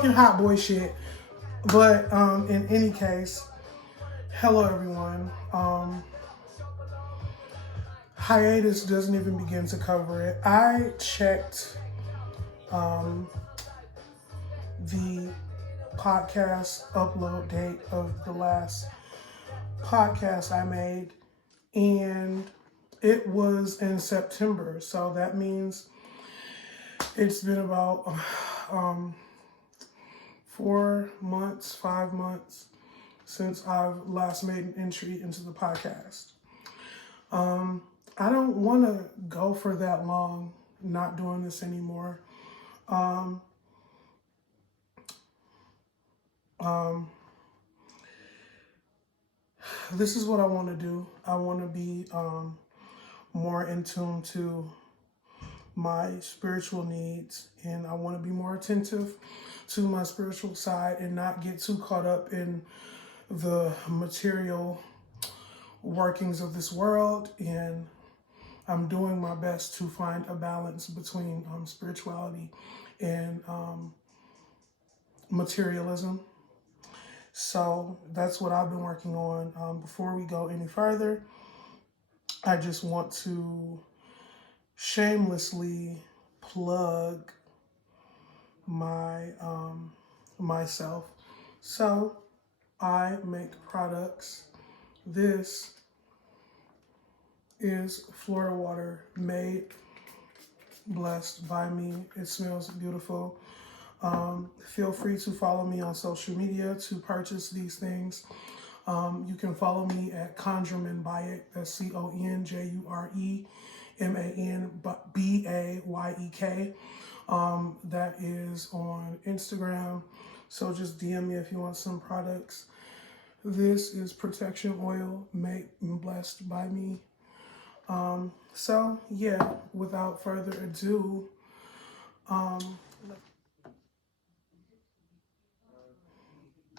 fucking hot boy shit. But in any case, hello everyone. Hiatus doesn't even begin to cover it. I checked the podcast upload date of the last podcast I made, and it was in September. So that means it's been about 4 months, 5 months since I've last made an entry into the podcast. I don't want to go for that long not doing this anymore. This is what I want to do. I want to be more in tune to my spiritual needs, and I want to be more attentive to my spiritual side and not get too caught up in the material workings of this world. And I'm doing my best to find a balance between spirituality and materialism. So that's what I've been working on. Before we go any further, I just want to shamelessly plug my myself. So I make products. This is Florida water, made, blessed by me. It smells beautiful. Feel free to follow me on social media to purchase these things. You can follow me at Conjureman Bayek. That's ConjuremanBayek. That is on Instagram. So just DM me if you want some products. This is protection oil, made and blessed by me. So yeah, without further ado,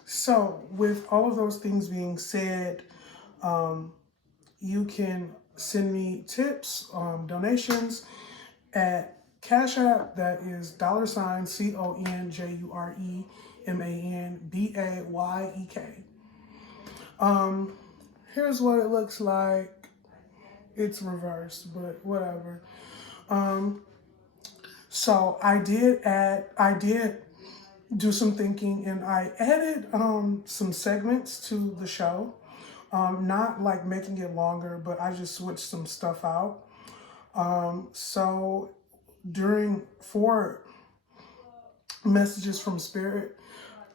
so with all of those things being said, you can send me tips, donations at Cash App. That is $ConjuremanBayek. Here's what it looks like. It's reversed, but whatever. So I did do some thinking, and I added some segments to the show. Not like making it longer, but I just switched some stuff out. So for messages from Spirit,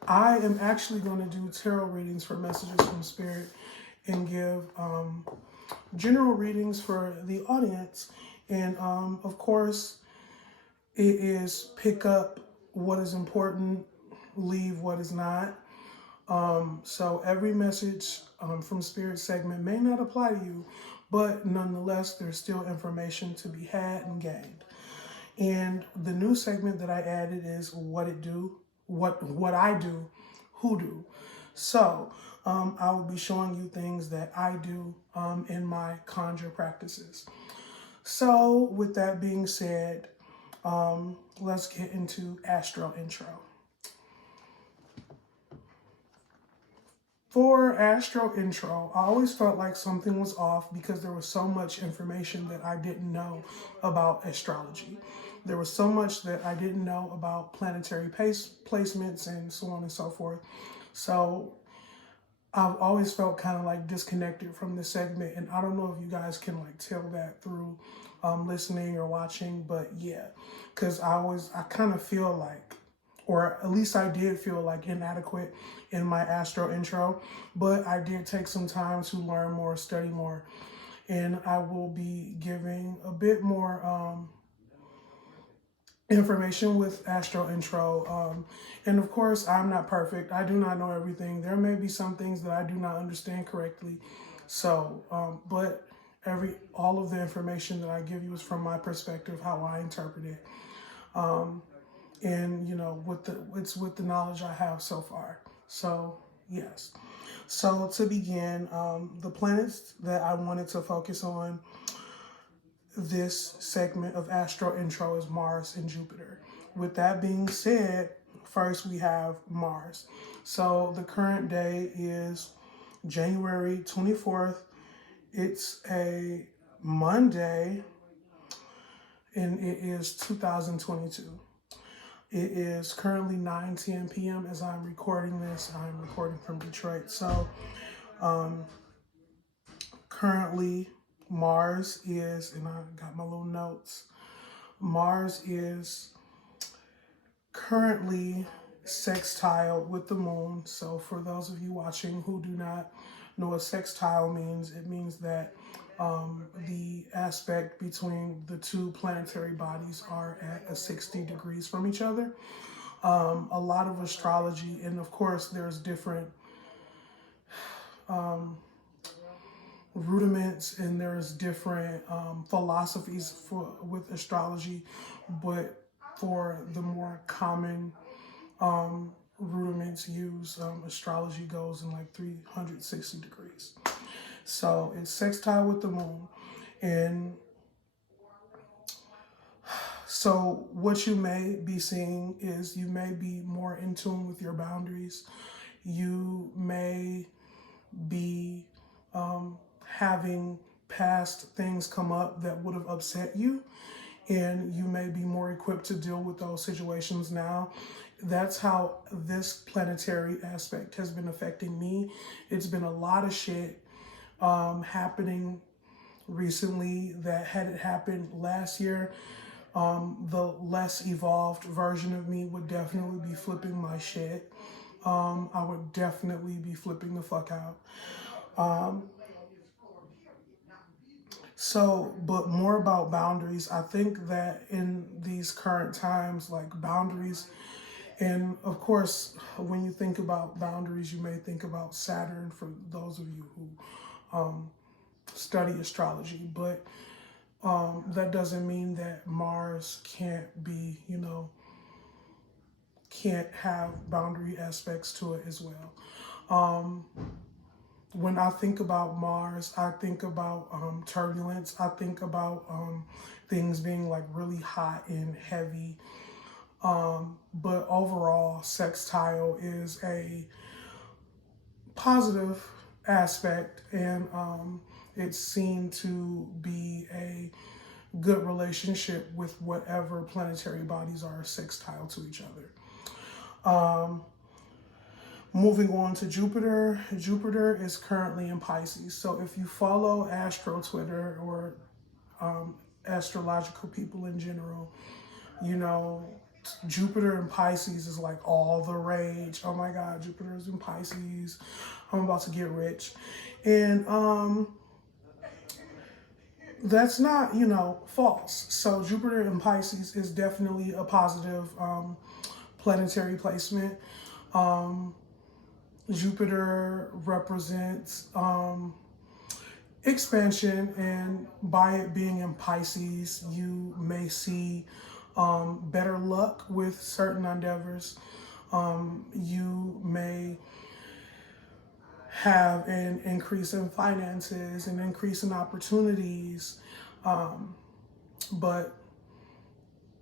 I am actually going to do tarot readings for messages from Spirit and give general readings for the audience. And of course, it is pick up what is important, leave what is not. So every message from Spirit segment may not apply to you, but nonetheless, there's still information to be had and gained. And the new segment that I added is what I do, Hoodoo. So I will be showing you things that I do in my conjure practices. So with that being said, let's get into Astro Intro. For Astro Intro, I always felt like something was off because there was so much information that I didn't know about astrology. There was so much that I didn't know about planetary placements and so on and so forth. So I've always felt kind of like disconnected from this segment, and I don't know if you guys can like tell that through listening or watching, but yeah, because I kind of feel like, or at least I did feel like inadequate in my Astro Intro, but I did take some time to learn more, study more, and I will be giving a bit more information with Astro Intro. And of course, I'm not perfect. I do not know everything. There may be some things that I do not understand correctly. So, but all of the information that I give you is from my perspective, how I interpret it. And you know, it's with the knowledge I have so far. So yes. So to begin, the planets that I wanted to focus on this segment of Astro Intro is Mars and Jupiter. With that being said, first we have Mars. So the current day is January 24th. It's a Monday, and it is 2022. It is currently 9:10 p.m. as I'm recording this. I'm recording from Detroit. So currently Mars is, and I got my little notes, Mars is currently sextile with the moon. So for those of you watching who do not know what sextile means, it means that the aspect between the two planetary bodies are at a 60 degrees from each other. A lot of astrology, and of course there's different rudiments and there's different philosophies with astrology, but for the more common rudiments used, astrology goes in like 360 degrees. So it's sextile with the moon. And so what you may be seeing is you may be more in tune with your boundaries. You may be having past things come up that would have upset you, and you may be more equipped to deal with those situations now. That's how this planetary aspect has been affecting me. It's been a lot of shit happening recently that had it happened last year, the less evolved version of me would definitely be flipping my shit. I would definitely be flipping the fuck out. So, but more about boundaries. I think that in these current times, like boundaries, and of course, when you think about boundaries, you may think about Saturn for those of you who study astrology, but that doesn't mean that Mars can't be, can't have boundary aspects to it as well. When I think about Mars, I think about turbulence. I think about things being like really hot and heavy. But overall, sextile is a positive aspect, and it's seen to be a good relationship with whatever planetary bodies are sextile to each other. Moving on to Jupiter. Jupiter is currently in Pisces. So if you follow Astro Twitter or astrological people in general, Jupiter in Pisces is like all the rage. Oh my God, Jupiter is in Pisces. I'm about to get rich. And that's not, false. So Jupiter in Pisces is definitely a positive planetary placement. Jupiter represents expansion, and by it being in Pisces, you may see better luck with certain endeavors. You may have an increase in finances, an increase in opportunities, but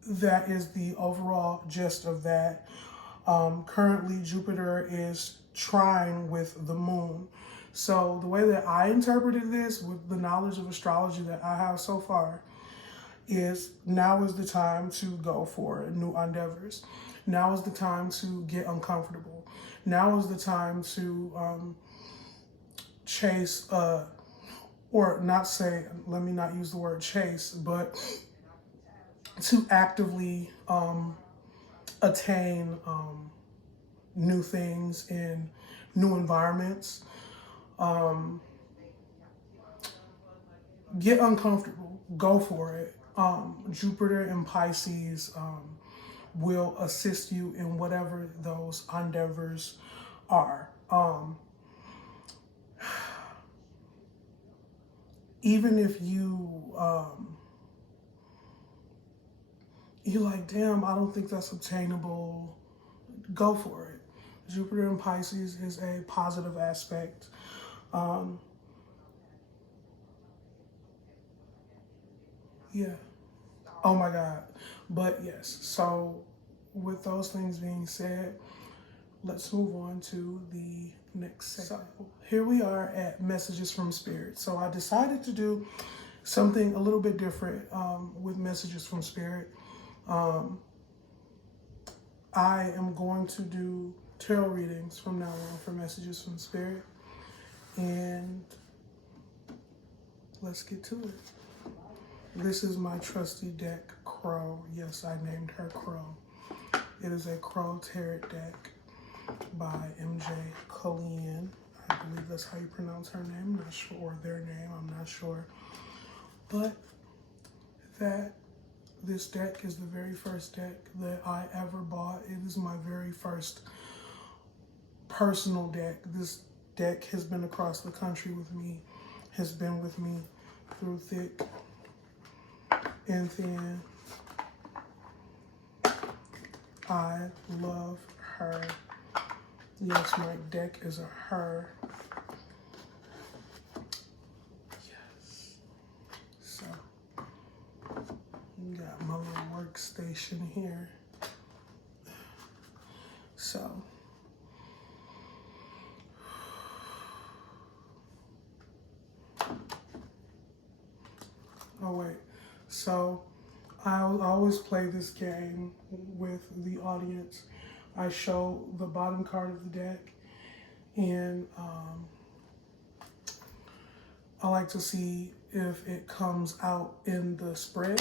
that is the overall gist of that. Currently, Jupiter is trine with the moon. So the way that I interpreted this with the knowledge of astrology that I have so far is now is the time to go for new endeavors. Now is the time to get uncomfortable. Now is the time to chase, or not say, let me not use the word chase, but to actively attain new things in new environments. Get uncomfortable, go for it. Jupiter and Pisces will assist you in whatever those endeavors are. Even if you're like, damn, I don't think that's obtainable, go for it. Jupiter in Pisces is a positive aspect. Yeah. Oh my God. But yes, so with those things being said, let's move on to the next segment. So here we are at Messages from Spirit. So I decided to do something a little bit different with Messages from Spirit. I am going to do tarot readings from now on for Messages from Spirit. And let's get to it. This is my trusty deck, Crow. Yes, I named her Crow. It is a Crow Tarot deck by MJ Colleen. I believe that's how you pronounce her name. I'm not sure, or their name, I'm not sure. But this deck is the very first deck that I ever bought. It is my very first personal deck. This deck has been across the country with me, has been with me through thick and thin. I love her. Yes, my deck is a her. Yes. So, got my little workstation here. So, oh wait. So, I always play this game with the audience. I show the bottom card of the deck, and I like to see if it comes out in the spread.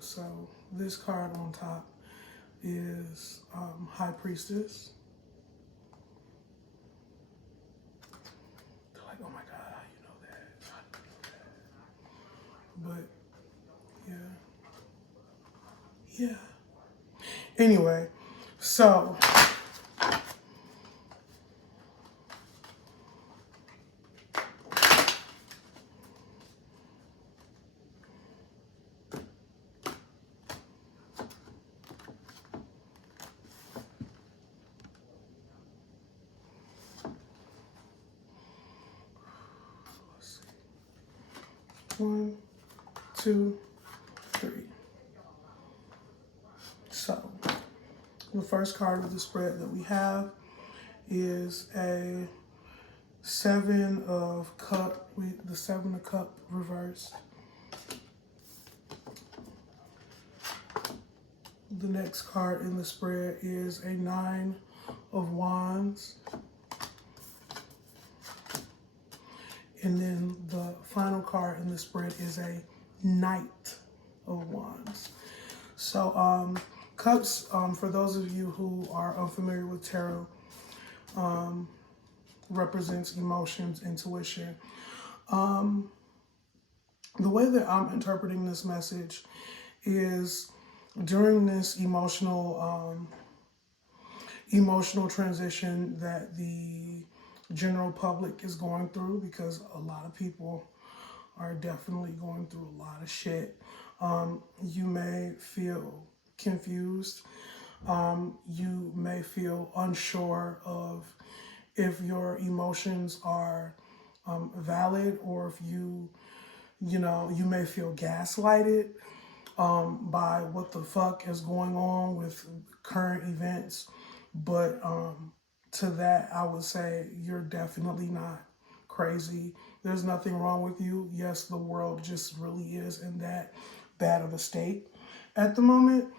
So this card on top is High Priestess. They're like, oh my God, how you know that? How do you know that? But yeah. Anyway, so let's see. 1, 2, 3. So the first card of the spread that we have is a 7 of Cups, the 7 of Cups reversed. The next card in the spread is a 9 of Wands. And then the final card in the spread is a Knight of Wands. So Cups, for those of you who are unfamiliar with tarot, represents emotions, intuition. The way that I'm interpreting this message is during this emotional transition that the general public is going through, because a lot of people are definitely going through a lot of shit. You may feel confused. You may feel unsure of if your emotions are valid, or if you may feel gaslighted by what the fuck is going on with current events. But to that, I would say you're definitely not crazy. There's nothing wrong with you. Yes, the world just really is in that bad of a state at the moment.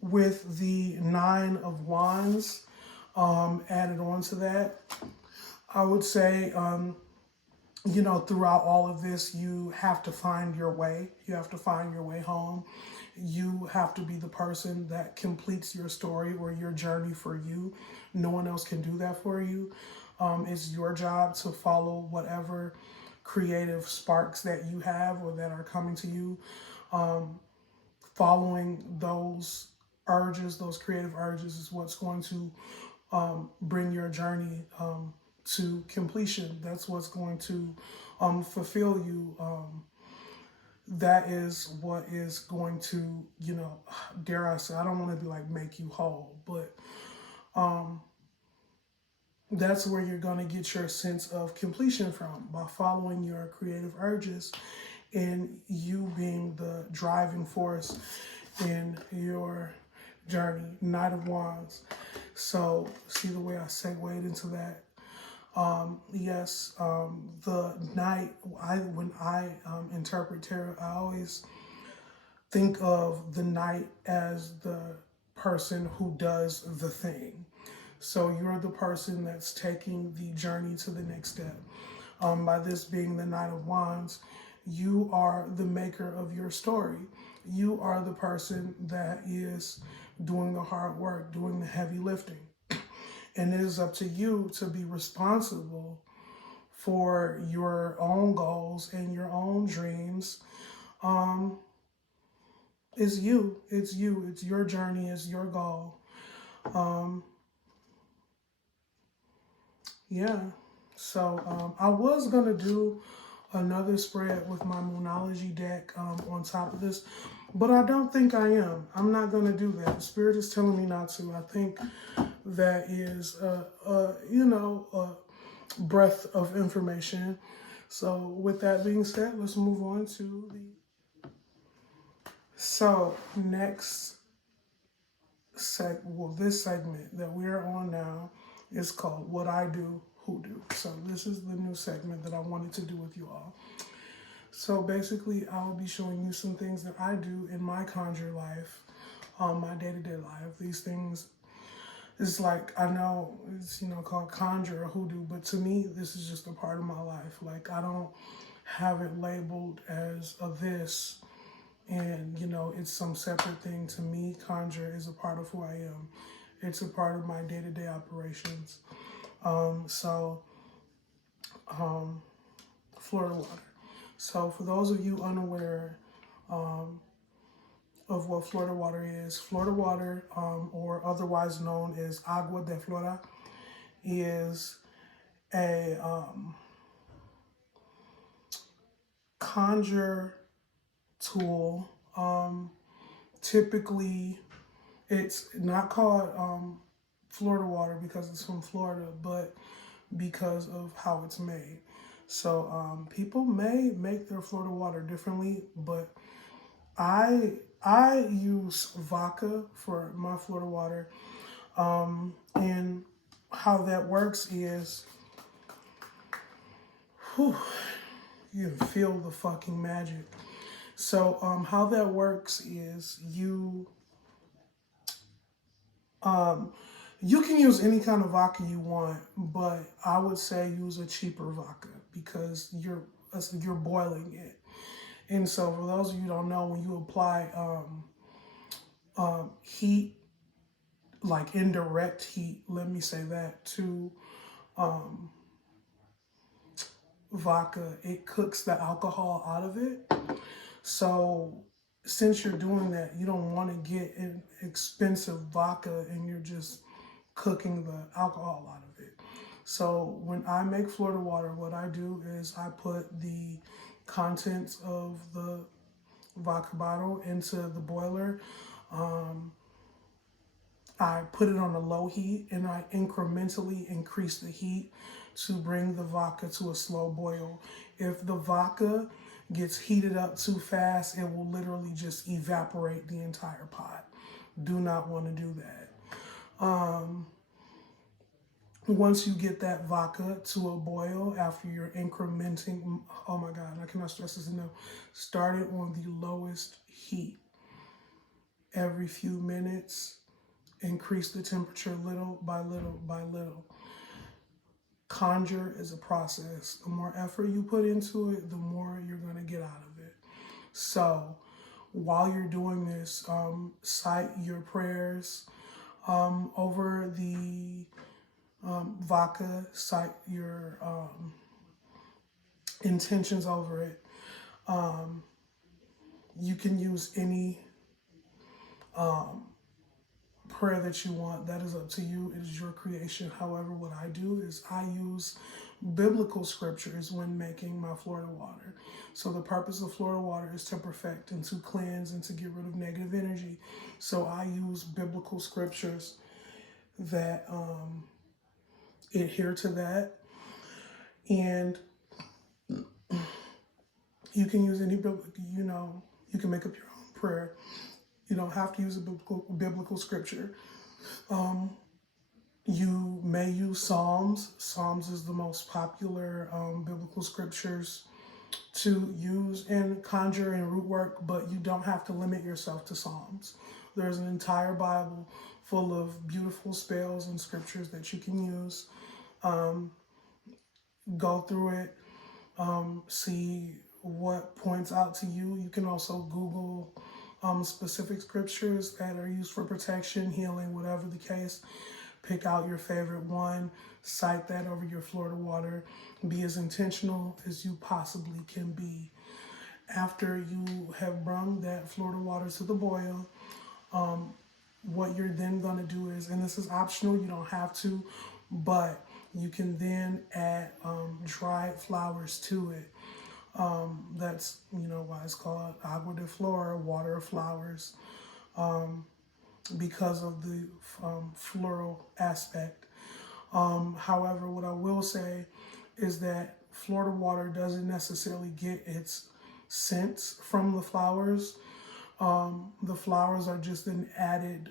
With the 9 of Wands added on to that, I would say, throughout all of this, you have to find your way. You have to find your way home. You have to be the person that completes your story or your journey for you. No one else can do that for you. It's your job to follow whatever creative sparks that you have or that are coming to you. Following those urges, those creative urges, is what's going to bring your journey to completion. That's what's going to fulfill you. That is what is going to, dare I say, I don't want to be like make you whole, but that's where you're going to get your sense of completion from, by following your creative urges in you being the driving force in your journey. Knight of Wands. So see the way I segued into that. Yes, the knight. When I interpret tarot, I always think of the knight as the person who does the thing. So you're the person that's taking the journey to the next step. By this being the Knight of Wands, you are the maker of your story. You are the person that is doing the hard work, doing the heavy lifting. And it is up to you to be responsible for your own goals and your own dreams. Um, it's you. It's you. It's your journey. It's your goal. Um, yeah. So I was gonna do another spread with my Moonology deck on top of this, but I don't think I am. I'm not gonna do that. Spirit is telling me not to. I think that is a breadth of information. So with that being said, let's move on to the next this segment that we're on now is called What I Do Hoodoo. So this is the new segment that I wanted to do with you all. So basically, I'll be showing you some things that I do in my conjure life, my day-to-day life. These things, it's like, I know it's, called conjure or hoodoo, but to me, this is just a part of my life. Like, I don't have it labeled as a this, and, it's some separate thing. To me, conjure is a part of who I am. It's a part of my day-to-day operations. Florida water. So for those of you unaware of what Florida water is, Florida water, or otherwise known as agua de flora, is a conjure tool. Typically, it's not called Florida water because it's from Florida, but because of how it's made. So people may make their Florida water differently, but I use vodka for my Florida water, and how that works is, whew, you can feel the fucking magic. So how that works is you can use any kind of vodka you want, but I would say use a cheaper vodka because you're boiling it. And so for those of you who don't know, when you apply heat, like indirect heat, let me say that, to vodka, it cooks the alcohol out of it. So since you're doing that, you don't want to get an expensive vodka and you're just cooking the alcohol out of it. So when I make Florida water, what I do is I put the contents of the vodka bottle into the boiler. I put it on a low heat and I incrementally increase the heat to bring the vodka to a slow boil. If the vodka gets heated up too fast, it will literally just evaporate the entire pot. Do not want to do that. Once you get that vodka to a boil after you're incrementing, oh my God, I cannot stress this enough, start it on the lowest heat. Every few minutes, increase the temperature little by little by little. Conjure is a process. The more effort you put into it, the more you're going to get out of it. So while you're doing this, cite your prayers over the vodka, cite your intentions over it. You can use any prayer that you want. That is up to you. It is your creation. However, what I do is I use biblical scriptures when making my Florida water. So the purpose of Florida water is to perfect and to cleanse and to get rid of negative energy. So I use biblical scriptures that adhere to that. And You can use any biblical, you know, you can make up your own prayer. You don't have to use a biblical scripture. You may use Psalms. Psalms is the most popular biblical scriptures to use in Conjure and rootwork, but you don't have to limit yourself to Psalms. There's an entire Bible full of beautiful spells and scriptures that you can use. Go through it, see what points out to you. You can also Google specific scriptures that are used for protection, healing, whatever the case. Pick out your favorite one, cite that over your Florida water. Be as intentional as you possibly can be. After you have brung that Florida water to the boil, what you're then going to do is, and this is optional, you don't have to, but you can then add dried flowers to it. That's, you know, why it's called agua de flor, water of flowers, because of the floral aspect. However, what I will say is that Florida water doesn't necessarily get its scents from the flowers. The flowers are just an added,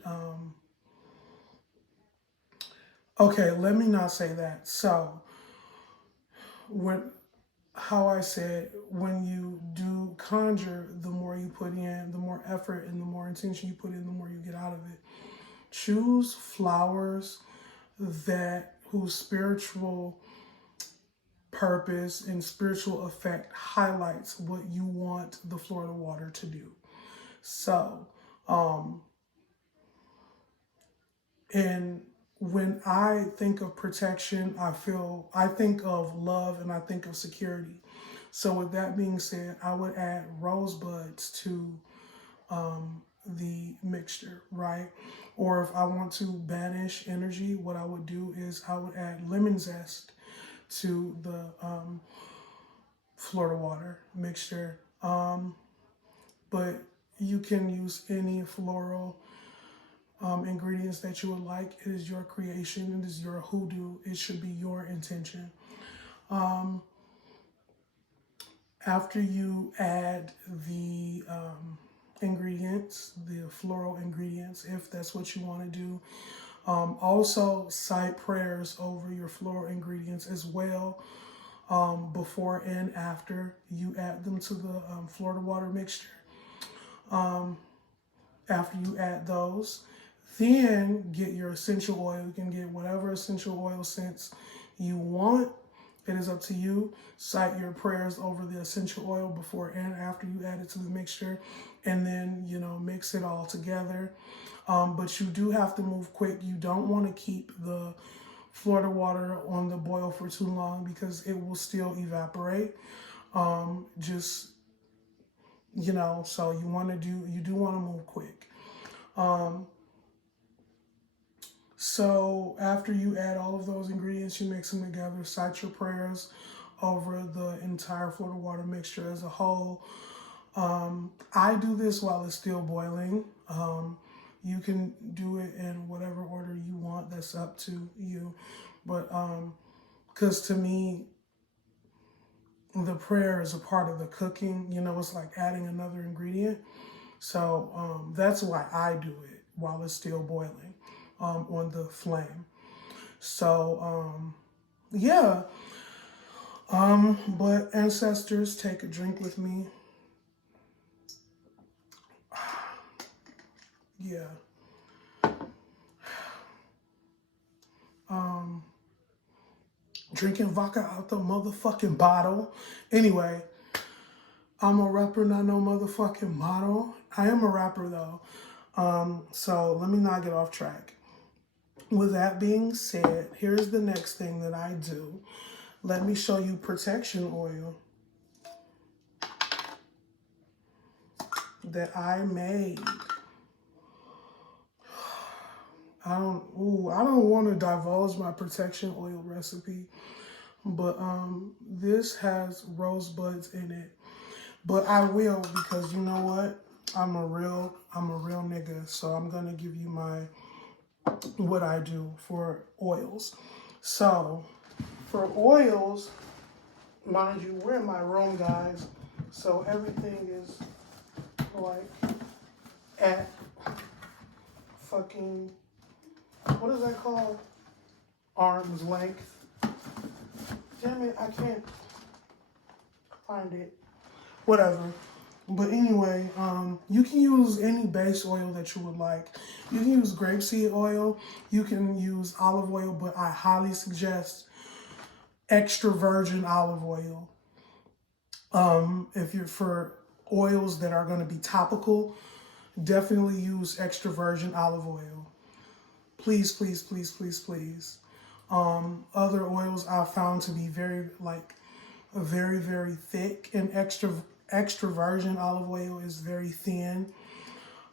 okay, let me not say that. So, how I said, when you do conjure, the more you put in, the more effort and the more intention you put in, the more you get out of it. Choose flowers whose spiritual purpose and spiritual effect highlights what you want the Florida water to do. So, and when I think of protection, I think of love and I think of security. So with that being said, I would add rosebuds to the mixture, right? Or if I want to banish energy, what I would do is I would add lemon zest to the Florida water mixture. But you can use any floral ingredients that you would like. It is your creation. It is your hoodoo. It should be your intention. After you add the ingredients, the floral ingredients, if that's what you want to do, also cite prayers over your floral ingredients as well, before and after you add them to the Florida water mixture. After you add those, then get your essential oil. You can get whatever essential oil scents you want. It is up to you. Cite your prayers over the essential oil before and after you add it to the mixture, and then, you know, mix it all together. But you do have to move quick. You don't want to keep the Florida water on the boil for too long because it will still evaporate. Just, you know, so you do want to move quick. So after you add all of those ingredients, you mix them together, cite your prayers over the entire Florida water mixture as a whole. I do this while it's still boiling. You can do it in whatever order you want. That's up to you. But because to me, the prayer is a part of the cooking. You know, it's like adding another ingredient. So that's why I do it while it's still boiling on the flame. So yeah. But ancestors, take a drink with me. Yeah. Drinking vodka out the motherfucking bottle. Anyway, I'm a rapper, not no motherfucking model. I am a rapper though. So let me not get off track. With that being said, here's the next thing that I do. Let me show you protection oil that I made. I don't want to divulge my protection oil recipe, but this has rosebuds in it. But I will, because you know what? I'm a real nigga, so I'm gonna give you what I do for oils. So for oils, mind you, we're in my room, guys. So everything is like at fucking, what is that called? Arm's length. Damn it, I can't find it. Whatever. But anyway, you can use any base oil that you would like. You can use grapeseed oil. You can use olive oil, but I highly suggest extra virgin olive oil. If you're for oils that are going to be topical, definitely use extra virgin olive oil. Please, please, please, please, please. Other oils I've found to be very very thick, and extra virgin olive oil is very thin.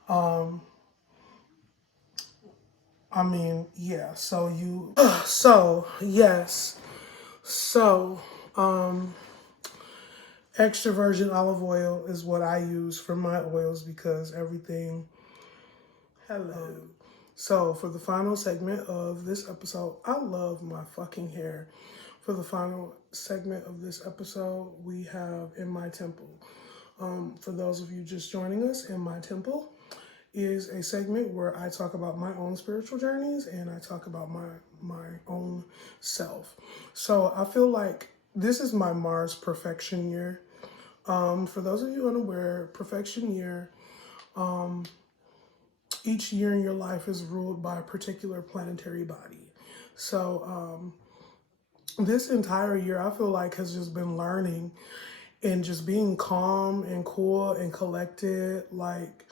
I mean, yeah. So you, so yes, so extra virgin olive oil is what I use for my oils because everything. Hello. So for the final segment of this episode, I love my fucking hair. For the final segment of this episode, we have In My Temple. For those of you just joining us, In My Temple is a segment where I talk about my own spiritual journeys and I talk about my own self. So I feel like this is my Mars perfection year. For those of you unaware, perfection year, each year in your life is ruled by a particular planetary body. So this entire year, I feel like has just been learning and just being calm and cool and collected. Like,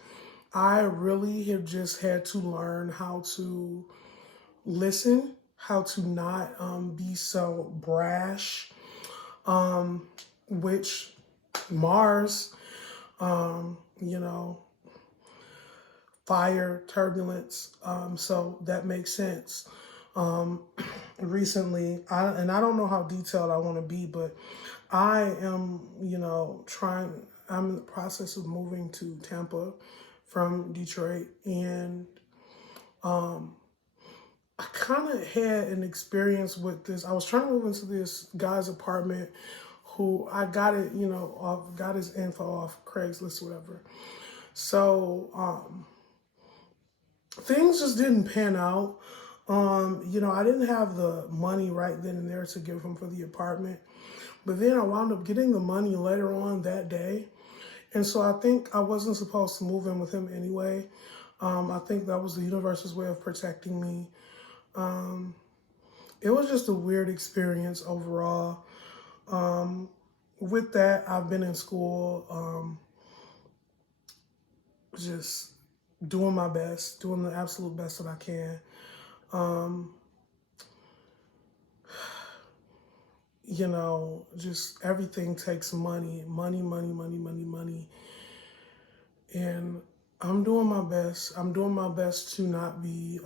I really have just had to learn how to listen, how to not be so brash, which Mars, you know, fire, turbulence, so that makes sense. Recently, I don't know how detailed I want to be, but I am, I'm in the process of moving to Tampa from Detroit, and I kind of had an experience with this. I was trying to move into this guy's apartment who I got it, got his info off Craigslist or whatever. So, things just didn't pan out. I didn't have the money right then and there to give him for the apartment. But then I wound up getting the money later on that day. And so I think I wasn't supposed to move in with him anyway. I think that was the universe's way of protecting me. It was just a weird experience overall. With that, I've been in school, just doing my best, doing the absolute best that I can. Just everything takes money. And I'm doing my best. I'm doing my best to not be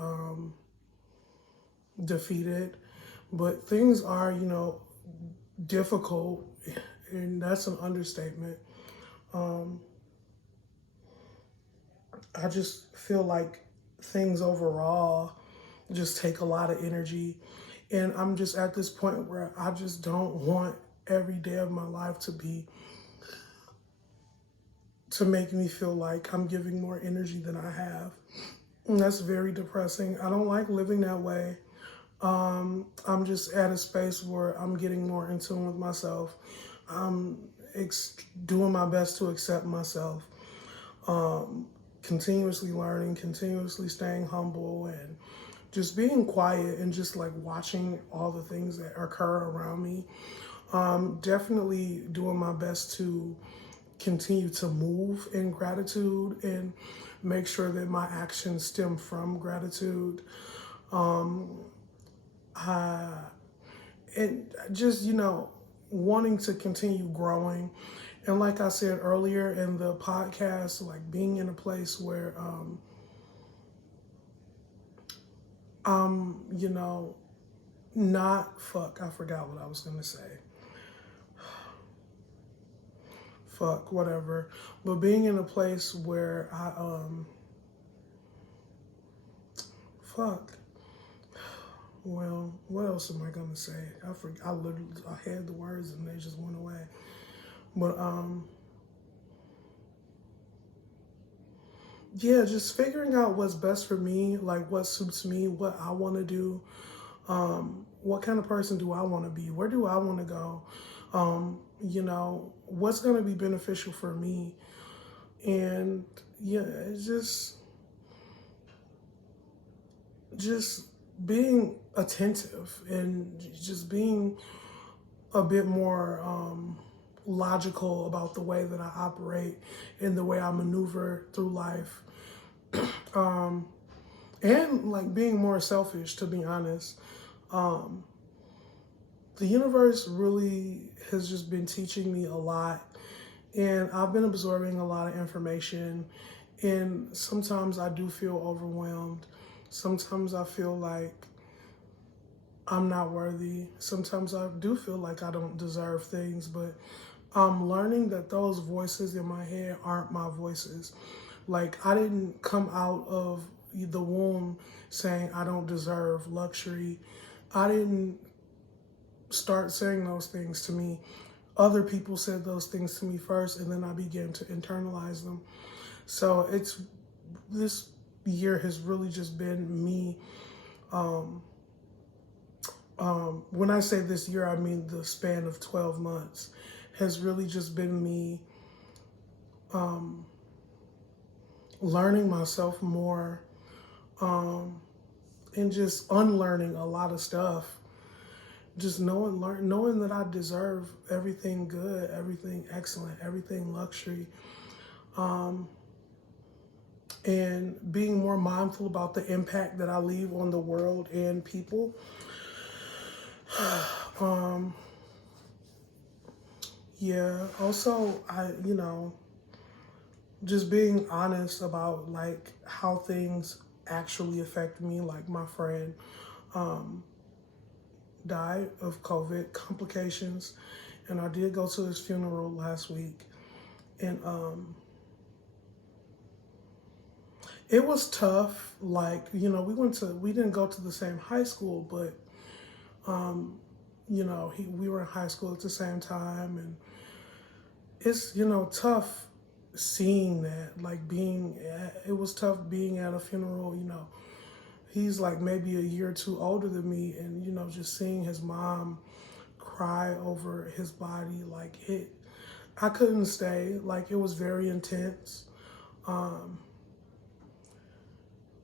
defeated. But things are, difficult, and that's an understatement. I just feel like things overall just take a lot of energy. And I'm just at this point where I just don't want every day of my life to make me feel like I'm giving more energy than I have. And that's very depressing. I don't like living that way. I'm just at a space where I'm getting more in tune with myself. I'm doing my best to accept myself. Continuously learning, continuously staying humble, and just being quiet and just like watching all the things that occur around me. Definitely doing my best to continue to move in gratitude and make sure that my actions stem from gratitude. And just, wanting to continue growing. And like I said earlier in the podcast, like being in a place where, I forgot what I was going to say. Fuck, whatever. But being in a place where well, what else am I going to say? I had the words and they just went away. But, yeah, just figuring out what's best for me, like what suits me, what I want to do, what kind of person do I want to be, where do I want to go, what's going to be beneficial for me. And yeah, it's just being attentive and just being a bit more logical about the way that I operate and the way I maneuver through life. And like being more selfish, to be honest. The universe really has just been teaching me a lot, and I've been absorbing a lot of information, and sometimes I do feel overwhelmed. Sometimes I feel like I'm not worthy. Sometimes I do feel like I don't deserve things, but I'm learning that those voices in my head aren't my voices. Like, I didn't come out of the womb saying I don't deserve luxury. I didn't start saying those things to me. Other people said those things to me first, and then I began to internalize them. So this year has really just been me. When I say this year, I mean the span of 12 months has really just been me learning myself more, and just unlearning a lot of stuff. Just knowing that I deserve everything good, everything excellent, everything luxury, and being more mindful about the impact that I leave on the world and people. Yeah. Also, just being honest about like how things actually affect me. Like my friend died of COVID complications, and I did go to his funeral last week, and it was tough. Like, we didn't go to the same high school, but we were in high school at the same time, and it's tough seeing that. Like it was tough being at a funeral. He's like maybe a year or two older than me, and just seeing his mom cry over his body, like I couldn't stay. Like, it was very intense.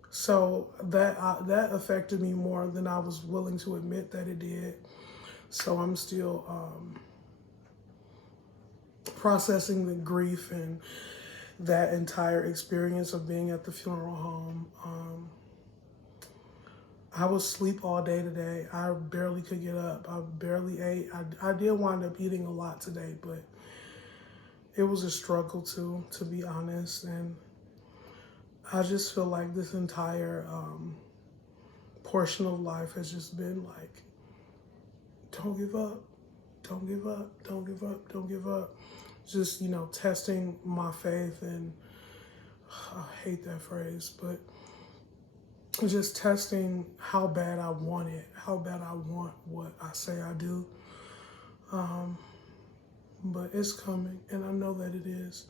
So that affected me more than I was willing to admit that it did. So I'm still processing the grief and that entire experience of being at the funeral home. I was asleep all day today. I barely could get up. I barely ate. I did wind up eating a lot today, but it was a struggle to be honest. And I just feel like this entire portion of life has just been like, don't give up, don't give up, don't give up, don't give up. Just, testing my faith, and I hate that phrase, but just testing how bad I want it, how bad I want what I say I do. But it's coming, and I know that it is.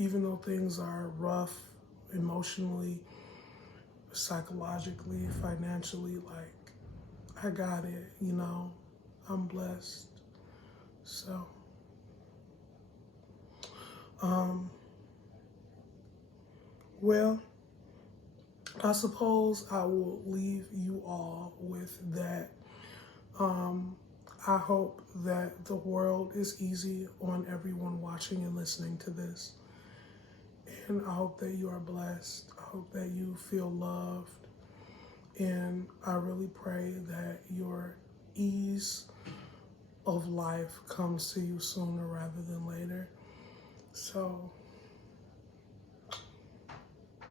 Even though things are rough emotionally, psychologically, financially, like, I got it, I'm blessed. So, well, I suppose I will leave you all with that. I hope that the world is easy on everyone watching and listening to this. And I hope that you are blessed. I hope that you feel loved. And I really pray that your ease of life comes to you sooner rather than later. So